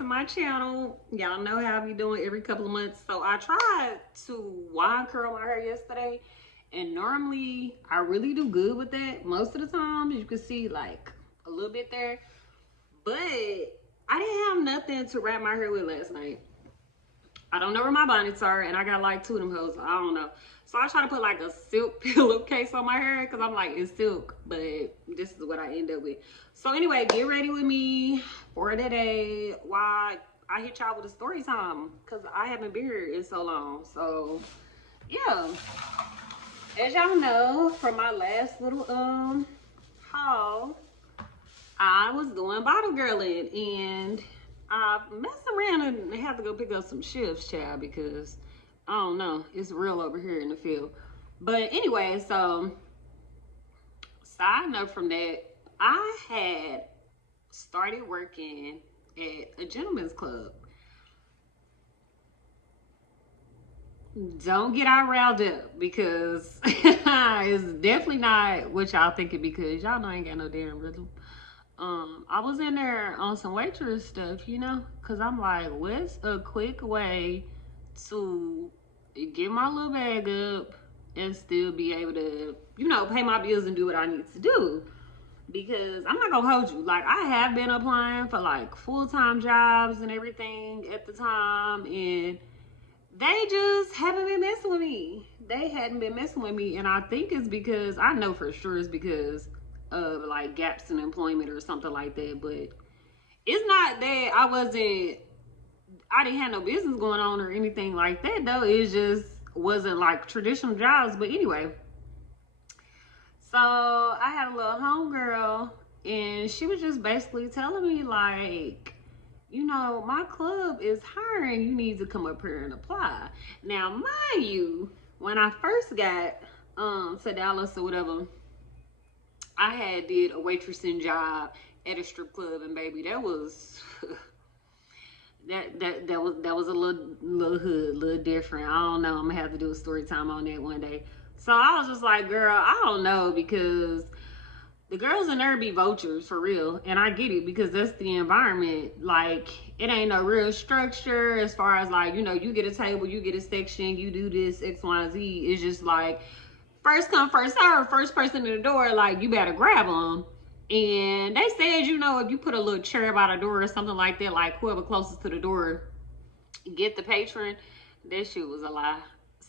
to my channel. Y'all know how I be doing every couple of months. So I tried to wine curl my hair yesterday, and normally I really do good with that most of the time. You can see like a little bit there, but I didn't have nothing to wrap my hair with last night. I don't know where my bonnets are, and I got like two of them hoes. I don't know. So I try to put like a silk pillowcase on my hair because I'm like, it's silk, but this is what I end up with. So anyway, get ready with me for today while I hit y'all with a story time because I haven't been here in so long. So yeah, as y'all know from my last little haul, I was doing bottle girling, and I messed around and had to go pick up some shifts, child, because I don't know, it's real over here in the field. But anyway, so side note from that, I had started working at a gentleman's club. Don't get all riled up because it's definitely not what y'all think it, because y'all know I ain't got no damn rhythm. I was in there on some Waitress stuff, you know, because I'm like, what's a quick way to get my little bag up and still be able to, you know, pay my bills and do what I need to do? Because I'm not gonna hold you. Like, I have been applying for like full-time jobs and everything at the time, and they just haven't been messing with me. They hadn't been messing with me, and I think it's because, I know for sure it's because of like gaps in employment or something like that. But it's not that I didn't have no business going on or anything like that though. It just wasn't like traditional jobs. But anyway, so I had a little homegirl, and she was just basically telling me like, you know, my club is hiring, you need to come up here and apply. Now mind you, when I first got to Dallas or whatever, I had did a waitressing job at a strip club, and baby, that was that was a little hood, a little different. I don't know. I'm gonna have to do a story time on that one day. So I was just like, girl, I don't know, because the girls in there be vultures for real, and I get it because that's the environment. Like, it ain't no real structure as far as like, you know, you get a table, you get a section, you do this X, Y, and Z. It's just like first come, first serve, first person in the door, like, you better grab them. And they said, you know, if you put a little chair by the door or something like that, like whoever closest to the door get the patron. That shit was a lie.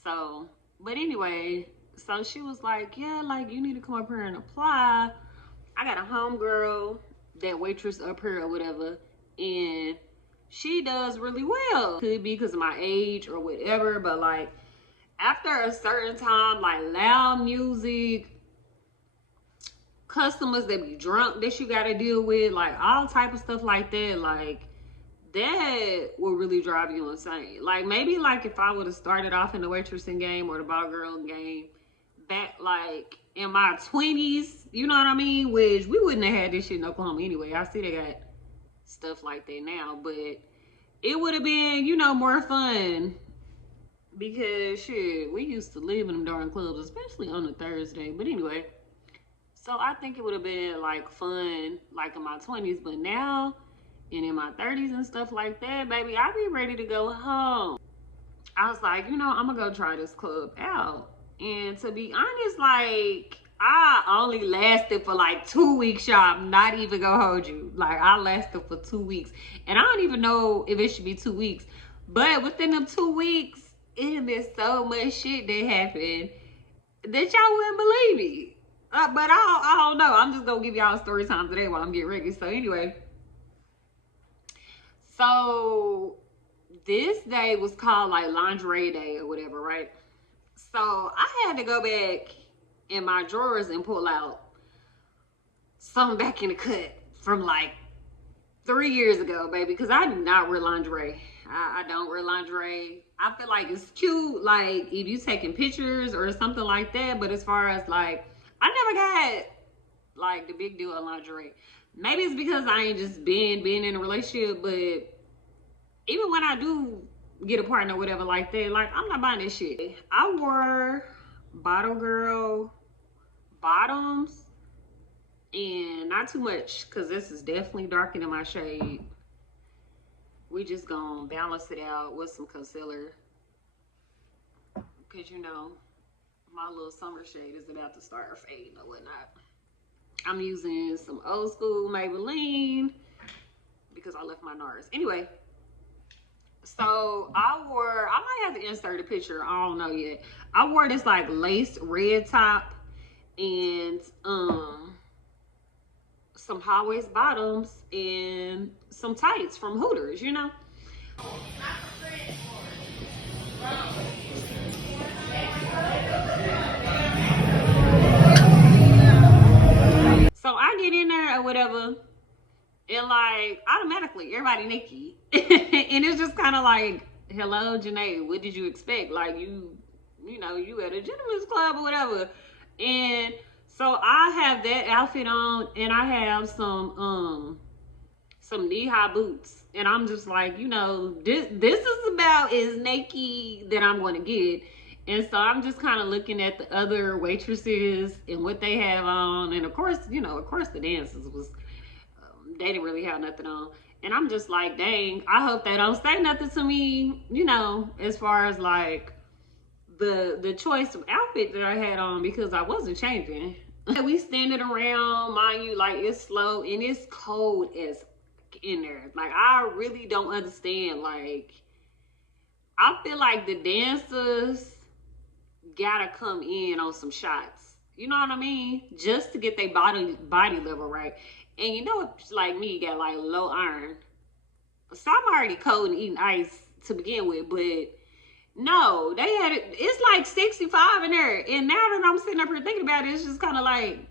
So, but anyway, so she was like, yeah, like, you need to come up here and apply. I got a homegirl, that waitress up here or whatever, and she does really well. Could be because of my age or whatever, but like, after a certain time, like loud music, customers that be drunk that you gotta deal with, like all type of stuff like that, like that will really drive you insane. Like, maybe like if I would have started off in the waitressing game or the bottle girl game back like in my 20s, you know what I mean? Which we wouldn't have had this shit in Oklahoma anyway. I see they got stuff like that now, but it would have been, you know, more fun. Because shit, we used to live in them darn clubs, especially on a Thursday. But anyway, so I think it would have been like fun like in my 20s, but now and in my 30s and stuff like that, baby, I be ready to go home. I was like, you know, I'm gonna go try this club out. And to be honest, like, I only lasted for like 2 weeks, y'all. I'm not even gonna hold you. Like, I lasted for 2 weeks. And I don't even know if it should be 2 weeks. But within them 2 weeks, it had been so much shit that happened that y'all wouldn't believe me. But I don't know. I'm just gonna give y'all a story time today while I'm getting ready. So anyway, so this day was called like lingerie day or whatever, right? So I had to go back in my drawers and pull out something back in the cut from like 3 years ago, baby, because I do not wear lingerie. I don't wear lingerie. I feel like it's cute, like if you taking pictures or something like that, but as far as like, I never got like the big deal of lingerie. Maybe it's because I ain't just been in a relationship, but even when I do get a partner or whatever like that, like, I'm not buying this shit. I wore bottle girl bottoms, and not too much because this is definitely darker than my shade. we just gonna balance it out with some concealer. Because, you know, my little summer shade is about to start fading or whatnot. I'm using some old school Maybelline because I left my NARS. Anyway, so I might have to insert a picture. I don't know yet. I wore this like lace red top and some high waist bottoms and some tights from Hooters, you know. So I get in there or whatever, and like automatically everybody naked. And it's just kind of like, hello, Janae, what did you expect? Like you know, you at a gentleman's club or whatever. And so I have that outfit on, and I have some knee-high boots, and I'm just like, you know, this is about as naked that I'm going to get. And so I'm just kind of looking at the other waitresses and what they have on, and of course, you know, of course the dancers was they didn't really have nothing on. And I'm just like, dang, I hope they don't say nothing to me, you know, as far as like the choice of outfit that I had on, because I wasn't changing. We standing around, mind you, like it's slow and it's cold as in there. Like I really don't understand. Like I feel like the dancers gotta come in on some shots. You know what I mean? Just to get their body level right. And you know, like me, got like low iron. So I'm already cold and eating ice to begin with, but no, they had it. It's like 65 in there. And now that I'm sitting up here thinking about it, it's just kind of like,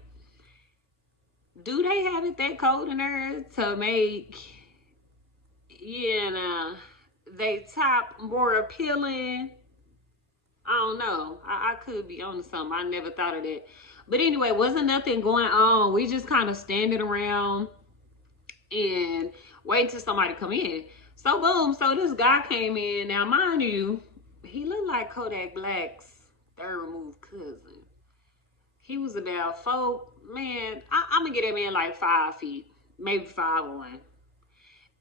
do they have it that cold in there to make, you know, they top more appealing? I don't know. I could be on to something. I never thought of that. But anyway, wasn't nothing going on. We just kind of standing around and waiting till somebody come in. So boom, so this guy came in. Now mind you, he looked like Kodak Black's third removed cousin. He was about man, I'm gonna get that man like 5 feet, maybe 5'1".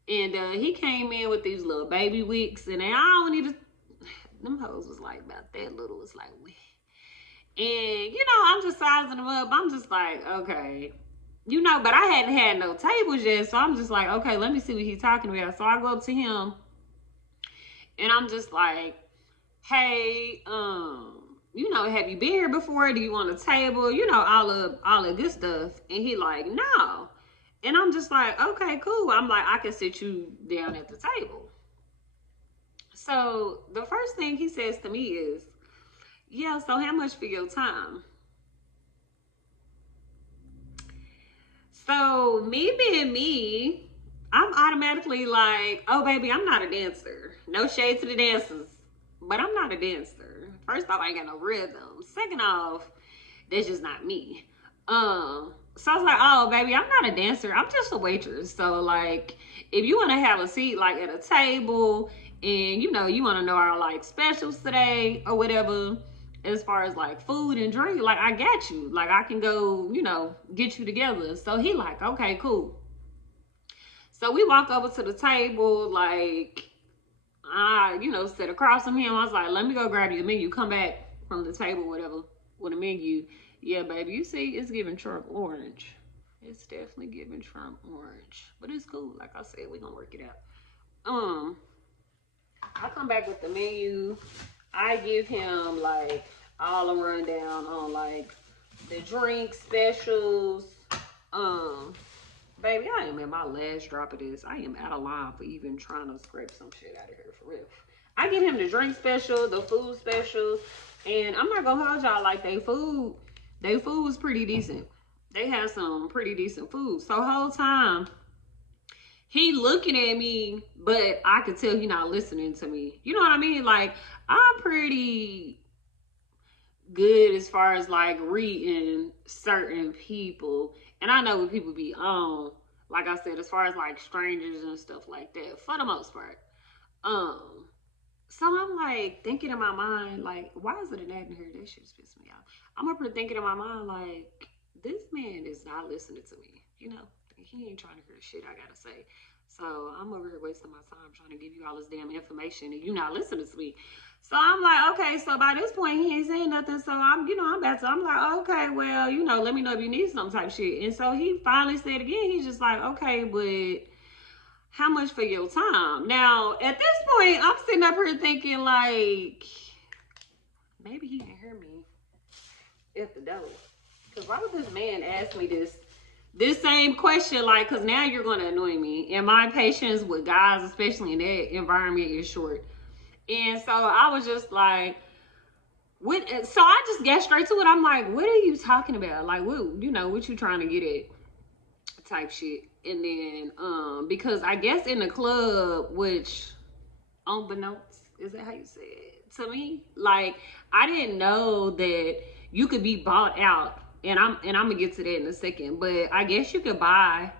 And he came in with these little baby wigs, and I don't need to, them hoes was like about that little, it's like, and you know, I'm just sizing them up. I'm just like, okay, you know, but I hadn't had no tables yet, so I'm just like, okay, let me see what he's talking about. So I go up to him, and I'm just like, hey, you know, have you been here before? Do you want a table? You know, all of good stuff. And he like, no. And I'm just like, okay, cool. I'm like, I can sit you down at the table. So the first thing he says to me is, yeah, so how much for your time? So me being me, I'm automatically like, oh baby, I'm not a dancer. No shade to the dancers, but I'm not a dancer. First off, I ain't got no rhythm. Second off, that's just not me. So I was like, oh baby, I'm not a dancer. I'm just a waitress. So like, if you want to have a seat like at a table, and you know, you want to know our like specials today or whatever, as far as like food and drink, like I got you. Like I can go, you know, get you together. So he like, okay, cool. So we walk over to the table, like I, you know, sit across from him. I was like, let me go grab you a menu. Come back from the table, whatever, with a menu. Yeah, baby, you see, it's giving Trump orange. It's definitely giving Trump orange. But it's cool. Like I said, we're gonna work it out. I come back with the menu. I give him like all a rundown on like the drink specials. Baby, I am at my last drop of this. I am out of line for even trying to scrape some shit out of here for real. I give him the drink special, the food special, and I'm not gonna hold y'all, like they food was pretty decent. They have some pretty decent food. So whole time he looking at me, but I could tell he not listening to me. You know what I mean? Like I'm pretty good as far as like reading certain people, and I know what people be on. Like I said, as far as like strangers and stuff like that, for the most part. So I'm like thinking in my mind, like, why is it an ad in here? That shit's pissing me off. I'm up here thinking in my mind, like, this man is not listening to me. You know, he ain't trying to hear the shit I gotta say. So I'm over here wasting my time trying to give you all this damn information and you not listening to me. So I'm like, okay, so by this point he ain't saying nothing. So I'm like, okay, well, let me know if you need some type shit. And so he finally said again, he's just like, okay, but how much for your time? Now, at this point, I'm sitting up here thinking like, maybe he can hear me at the door. Because why would this man ask me this same question? Like, because now you're going to annoy me. And my patience with guys, especially in that environment, is short. And so I was just like, so I just got straight to it. I'm like, what are you talking about? Like, what you trying to get at type shit. And then, because I guess in the club, which unbeknownst, is that how you say it to me? Like, I didn't know that you could be bought out. And I'm gonna get to that in a second. But I guess you could buy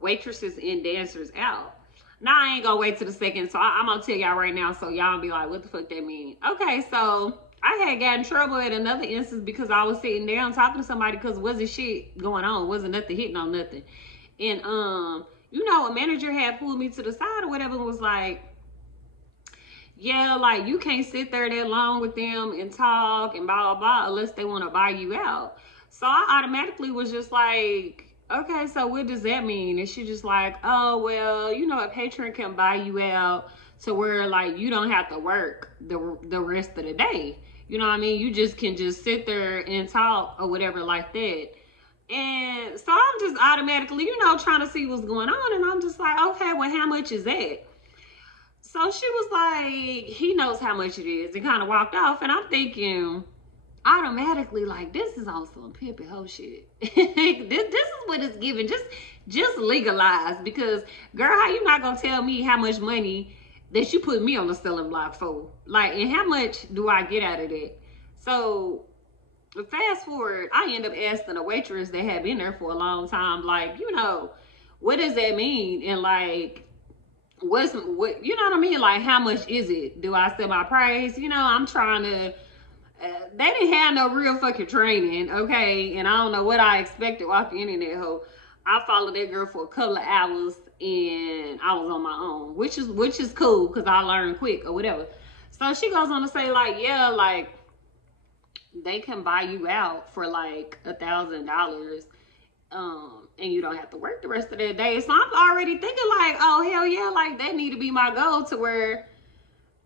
waitresses and dancers out. Now I ain't gonna wait till the second, so I'm gonna tell y'all right now, so y'all be like, what the fuck that mean? Okay, so I had got in trouble at another instance because I was sitting down talking to somebody because wasn't shit going on, wasn't nothing hitting on nothing. And a manager had pulled me to the side or whatever and was like, yeah, like you can't sit there that long with them and talk and blah blah blah unless they want to buy you out. So I automatically was just like, okay, so what does that mean? And she just like, oh, well, a patron can buy you out to where like you don't have to work the rest of the day. You know what I mean? You just can just sit there and talk or whatever like that. And so I'm just automatically, trying to see what's going on. And I'm just like, okay, well, how much is that? So she was like, he knows how much it is, and kind of walked off. And I'm thinking, automatically, like, this is on some pimping hoe shit. this is what it's giving. Just legalize, because girl, how you not gonna tell me how much money that you put me on the selling block for? Like, and how much do I get out of that? So fast forward, I end up asking a waitress that had been there for a long time, like, what does that mean? And like, what you know what I mean? Like, how much is it? Do I sell my price? I'm trying to they didn't have no real fucking training, okay? And I don't know what I expected walking in that hole. I followed that girl for a couple of hours and I was on my own, which is cool because I learned quick or whatever. So she goes on to say like, yeah, like they can buy you out for like $1,000, and you don't have to work the rest of the day. So I'm already thinking like, oh hell yeah, like that need to be my goal to where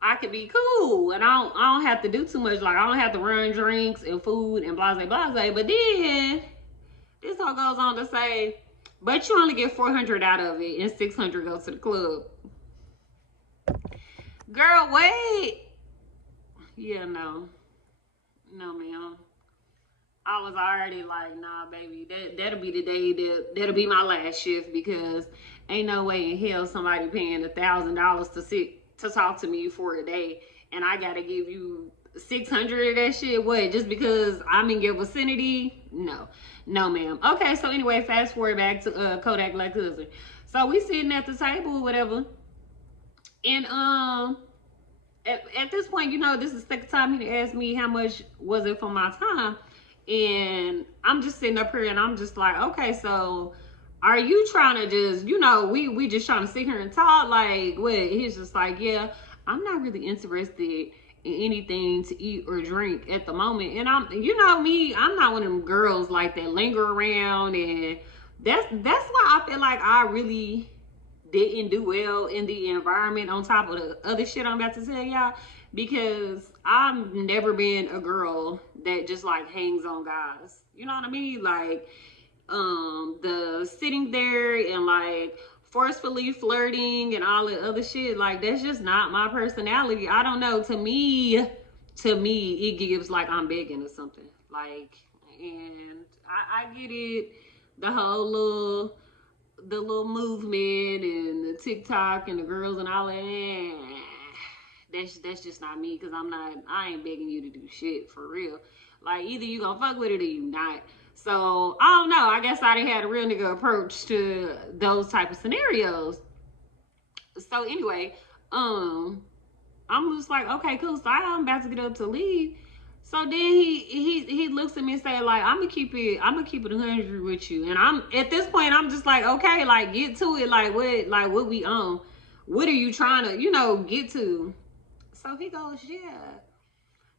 I could be cool and I don't have to do too much. Like I don't have to run drinks and food and blase blase. But then this all goes on to say, but you only get 400 out of it and 600 goes to the club. Girl, wait. Yeah, no, ma'am. I was already like, nah, baby, that'll be the day that'll be my last shift, because ain't no way in hell somebody paying $1,000 to talk to me for a day, and I gotta give you 600 of that shit. What? Just because I'm in your vicinity? No, ma'am. Okay, so anyway, fast forward back to Kodak Black Cousin. So we sitting at the table or whatever, and at this point, this is the second time he asked me how much was it for my time. And I'm just sitting up here and I'm just like, okay, so are you trying to just, we just trying to sit here and talk? Like, what? He's just like, yeah, I'm not really interested in anything to eat or drink at the moment. And I'm, me, I'm not one of them girls like that linger around. And that's why I feel like I really didn't do well in the environment, on top of the other shit I'm about to tell y'all, because I've never been a girl that just like hangs on guys. You know what I mean? Like, the sitting there and like forcefully flirting and all the other shit, like that's just not my personality. I don't know. To me, it gives like I'm begging or something. Like, and I get it. The whole little movement and the TikTok and the girls and all that. That's just not me, because I ain't begging you to do shit for real. Like, either you gonna fuck with it or you not. So I don't know. I guess I done had a real nigga approach to those type of scenarios. So anyway, I'm just like, okay, cool. So I'm about to get up to leave. So then he looks at me and say like, I'm gonna keep it 100 with you. And I'm at this point, I'm just like, okay, like get to it. What we on? What are you trying to, get to? So he goes, yeah.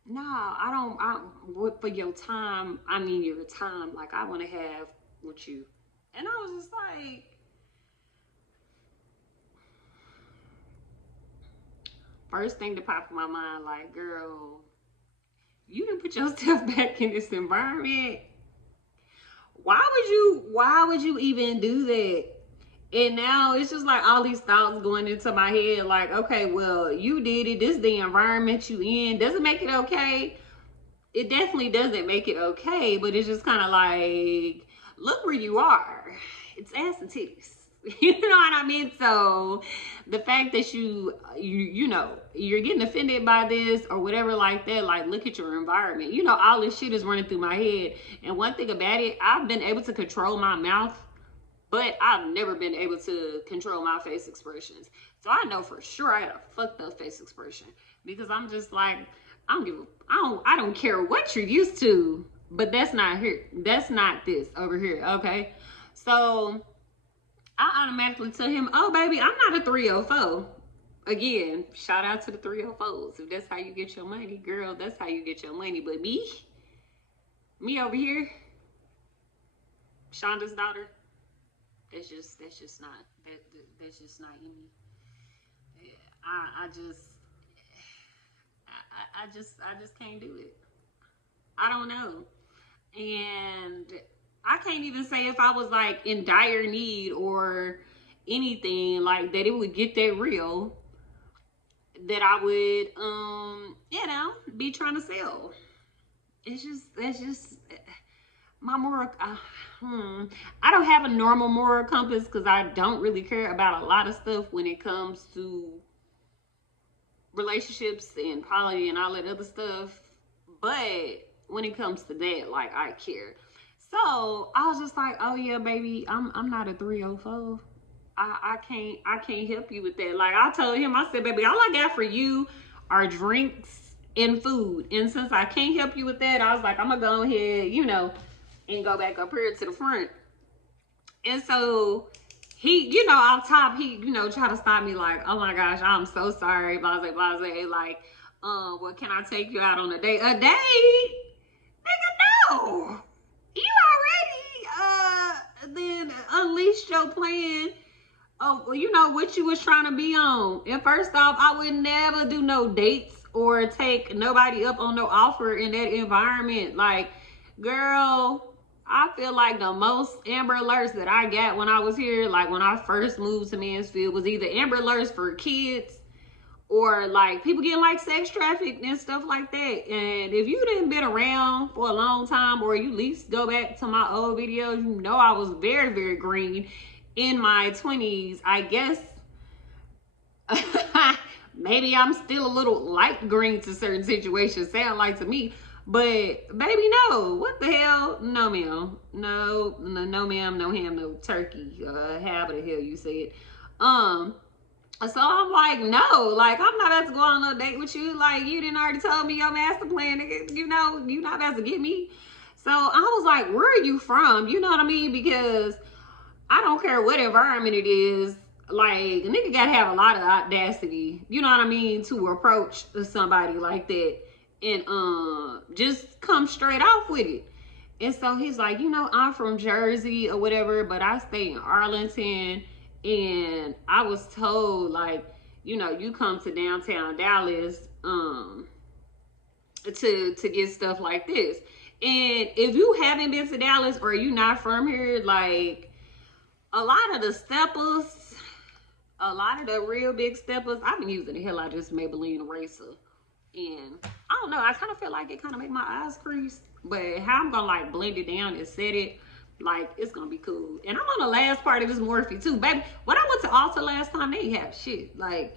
No, I don't. What for your time? I mean your time. Like I want to have with you. And I was just like, first thing to pop in my mind, like, girl, you didn't put yourself back in this environment. Why would you even do that? And now it's just like all these thoughts going into my head, like, okay, well, you did it. This is the environment you in. Does it make it okay? It definitely doesn't make it okay, but it's just kind of like, look where you are. It's ass and titties. You know what I mean? So the fact that you're getting offended by this or whatever like that, like look at your environment. All this shit is running through my head. And one thing about it, I've been able to control my mouth, but I've never been able to control my face expressions. So I know for sure I had a fucked up face expression because I'm just like, I don't care what you're used to, but that's not here. That's not this over here. Okay. So I automatically tell him, oh baby, I'm not a 304. Again, shout out to the 304s. If that's how you get your money, girl, that's how you get your money. But me over here, Shonda's daughter, that's just not in me. I just can't do it. I don't know. And I can't even say if I was like in dire need or anything like that, it would get that real that I would be trying to sell. That's just my moral. I don't have a normal moral compass because I don't really care about a lot of stuff when it comes to relationships and poly and all that other stuff. But when it comes to that, like I care. So I was just like, oh yeah, baby, I'm not a 304. I can't help you with that. Like I told him, I said, baby, all I got for you are drinks and food. And since I can't help you with that, I was like, I'm gonna go ahead, and go back up here to the front. And so he, off top, he, try to stop me like, oh my gosh, I'm so sorry, blase, blase. Like, well, can I take you out on a date? A date? Nigga, no. You already then unleashed your plan of what you was trying to be on. And first off, I would never do no dates or take nobody up on no offer in that environment. Like, girl, I feel like the most Amber Alerts that I got when I was here, like when I first moved to Mansfield, was either Amber Alerts for kids or like people getting like sex trafficked and stuff like that. And if you didn't been around for a long time, or you at least go back to my old videos, I was very, very green in my 20s. I guess maybe I'm still a little light green to certain situations, sound like to me. But baby, no. What the hell? No, ma'am. No, ma'am. No ham, no turkey. How the hell you say it? So I'm like, no, like I'm not about to go on no date with you. Like you didn't already told me your master plan, nigga. You not about to get me. So I was like, where are you from? You know what I mean? Because I don't care what environment it is. Like a nigga gotta have a lot of audacity. You know what I mean? To approach somebody like that. And just come straight off with it. And so he's like, I'm from Jersey or whatever, but I stay in Arlington. And I was told, like, you come to downtown Dallas to get stuff like this. And if you haven't been to Dallas or you not from here, like, a lot of the steppers, a lot of the real big steppers, I've been using the hell out of this Maybelline eraser. And I don't know, I kind of feel like it kind of make my eyes crease. But how I'm gonna like blend it down and set it, like it's gonna be cool. And I'm on the last part of this Morphe too, baby. When I went to Ulta last time, they didn't have shit. Like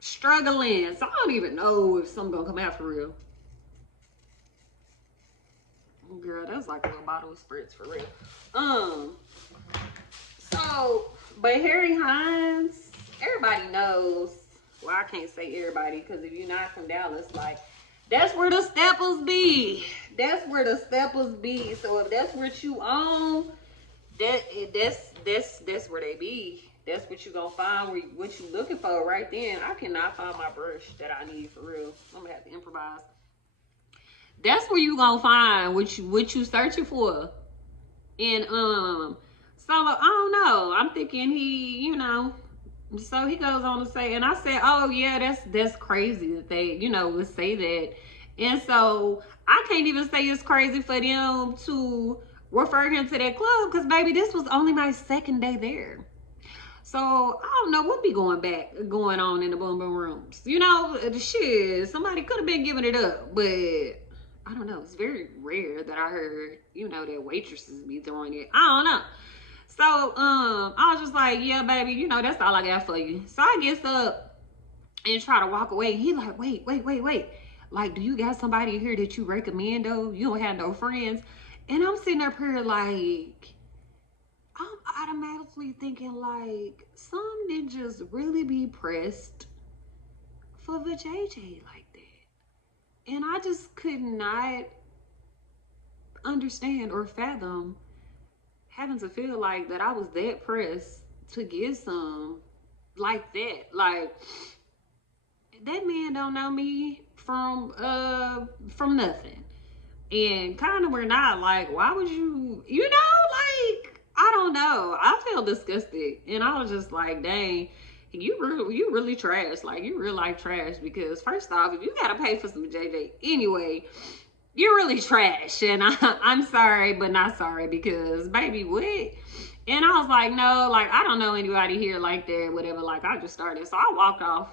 struggling. So I don't even know if something gonna come out for real. Girl, that's like a little bottle of spritz for real. So, but Harry Hines, everybody knows. Well, I can't say everybody because if you're not from Dallas, like That's where the steppers be. That's where the steppers be. So if that's what you own, that's where they be. That's what you gonna find. What you looking for right then. I cannot find my brush that I need for real. I'm gonna have to improvise. That's where you gonna find what you searching for. And so I don't know. I'm thinking he, so he goes on to say, and I said, oh yeah, that's crazy that they, would say that. And so I can't even say it's crazy for them to refer him to that club, because baby, this was only my second day there. So I don't know what be going on in the boom boom rooms. The shit, somebody could have been giving it up, but I don't know. It's very rare that I heard, that waitresses be throwing it. I don't know. So I was just like, yeah, baby, that's all I got for you. So I gets up and try to walk away. He like, wait. Like, do you got somebody here that you recommend though? You don't have no friends. And I'm sitting up here like, I'm automatically thinking like, some ninjas really be pressed for the JJ like that. And I just could not understand or fathom having to feel like that I was that pressed to get some like that. Like, that man don't know me from nothing. And kind of we're not like, why would you, like, I don't know. I felt disgusted. And I was just like, dang, you really trash. Like, you real life trash. Because first off, if you gotta pay for some JJ anyway, you're really trash. And I'm sorry, but not sorry, because baby, what? And I was like, no, like, I don't know anybody here like that, whatever. Like, I just started. So I walked off.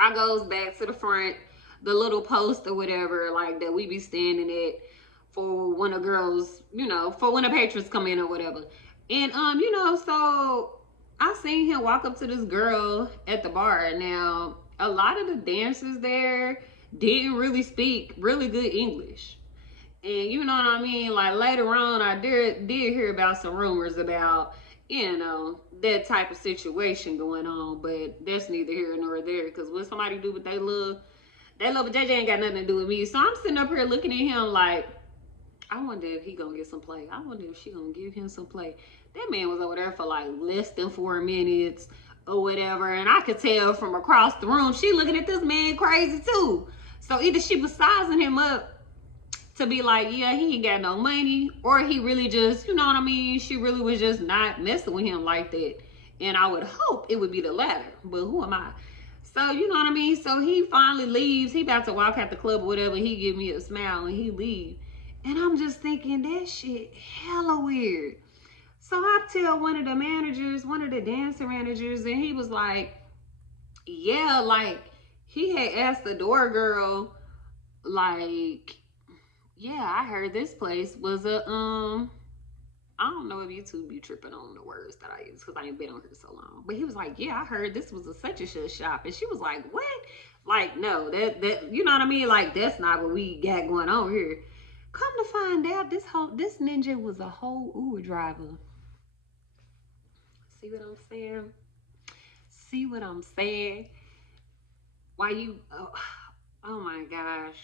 I goes back to the front, the little post or whatever, like, that we be standing at for when the girls, for when the patrons come in or whatever. And, so I seen him walk up to this girl at the bar. Now, a lot of the dancers there didn't really speak really good English. And you know what I mean? Like, later on, I did hear about some rumors about, that type of situation going on. But that's neither here nor there. Because when somebody do what they love, but JJ ain't got nothing to do with me. So I'm sitting up here looking at him like, I wonder if he gonna get some play. I wonder if she gonna give him some play. That man was over there for like less than 4 minutes or whatever. And I could tell from across the room, she looking at this man crazy too. So either she was sizing him up to be like, yeah, he ain't got no money, or he really just, you know what I mean? She really was just not messing with him like that. And I would hope it would be the latter, but who am I? So, you know what I mean? So he finally leaves. He about to walk out the club or whatever. He give me a smile and he leave. And I'm just thinking, that shit hella weird. So I tell one of the dancer managers, and he was like, yeah, like, he had asked the door girl, like, yeah, I heard this place was a, I don't know if YouTube be tripping on the words that I use because I ain't been on here so long. But he was like, yeah, I heard this was a such and such shop. And she was like, what? Like, no, that you know what I mean? Like, that's not what we got going on here. Come to find out, this ninja was a whole Uber driver. See what I'm saying? See what I'm saying? Why you, oh my gosh.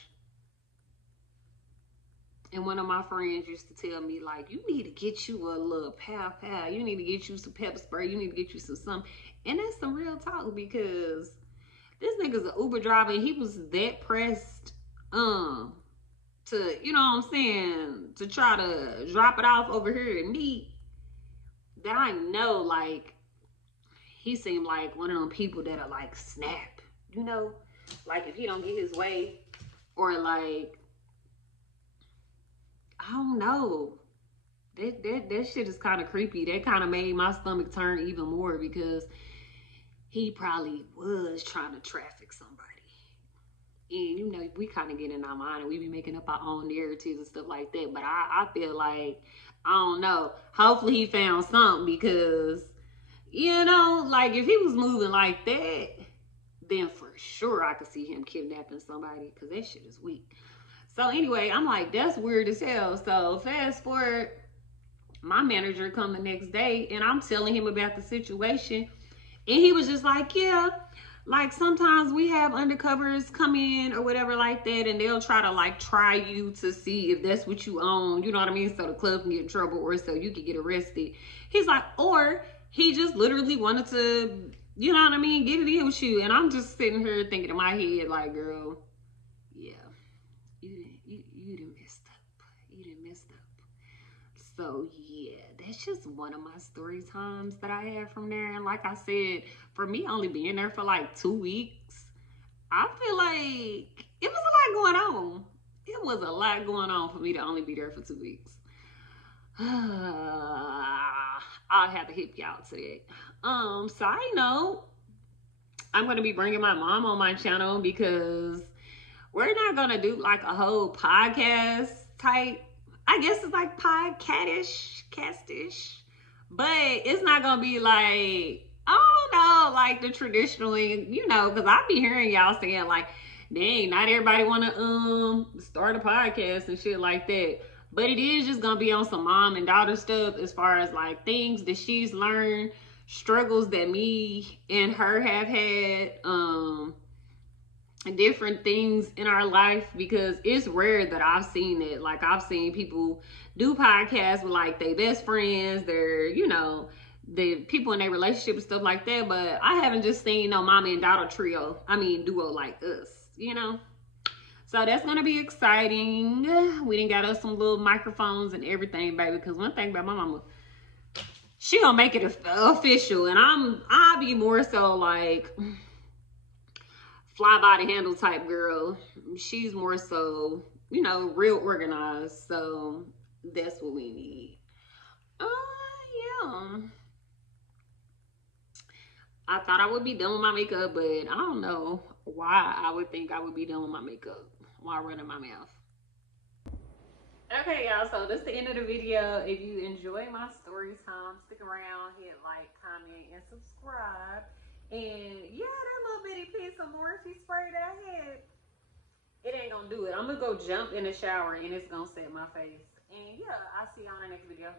And one of my friends used to tell me, like, you need to get you a little pow. You need to get you some pepper spray. You need to get you some something. And that's some real talk, because this nigga's an Uber driver and he was that pressed to, you know what I'm saying, to try to drop it off over here at me, that I know, like, he seemed like one of them people that are like snap, like if he don't get his way, or like, I don't know. That shit is kind of creepy. That kind of made my stomach turn even more, because he probably was trying to traffic somebody. And, we kind of get in our mind and we be making up our own narratives and stuff like that. But I feel like, I don't know. Hopefully he found something, because, like, if he was moving like that, then for sure I could see him kidnapping somebody, because that shit is weak. So anyway, I'm like, that's weird as hell. So fast forward, my manager come the next day and I'm telling him about the situation. And he was just like, yeah, Like sometimes we have undercovers come in or whatever like that, and they'll try to like try you to see if that's what you own, you know what I mean, so the club can get in trouble or so you can get arrested. He's like, or he just literally wanted to, you know what I mean, get it in with you. And I'm just sitting here thinking in my head like, girl, yeah, you done messed up, you done messed up. So yeah, that's just one of my story times that I had from there. And like I said, for me only being there for like 2 weeks, I feel like it was a lot going on. It was a lot going on for me to only be there for 2 weeks. I'll have to hit y'all to that. Side note, I'm gonna be bringing my mom on my channel because we're not gonna do like a whole podcast type. I guess it's like podcatish, castish, but it's not gonna be like, oh no, like the traditional, you know, because I be hearing y'all saying like, dang, not everybody wanna start a podcast and shit like that. But it is just gonna be on some mom and daughter stuff as far as like things that she's learned, struggles that me and her have had, different things in our life, because it's rare that I've seen it. Like I've seen people do podcasts with like their best friends, their, you know, the people in their relationship and stuff like that. But I haven't just seen no mommy and daughter duo like us, you know. So that's gonna be exciting. We done got us some little microphones and everything, baby. Because one thing about my mama, she gonna make it official, and I'll be more so like fly by the handle type girl. She's more so, you know, real organized. So that's what we need. Yeah. I thought I would be done with my makeup, but I don't know why I would think I would be done with my makeup while running my mouth. Okay, y'all, so this is the end of the video. If you enjoy my story time, stick around, hit like, comment, and subscribe. And yeah, that little bitty piece of Morphe spray that I had, it ain't gonna do it. I'm gonna go jump in the shower and it's gonna set my face. And yeah, I'll see y'all in the next video.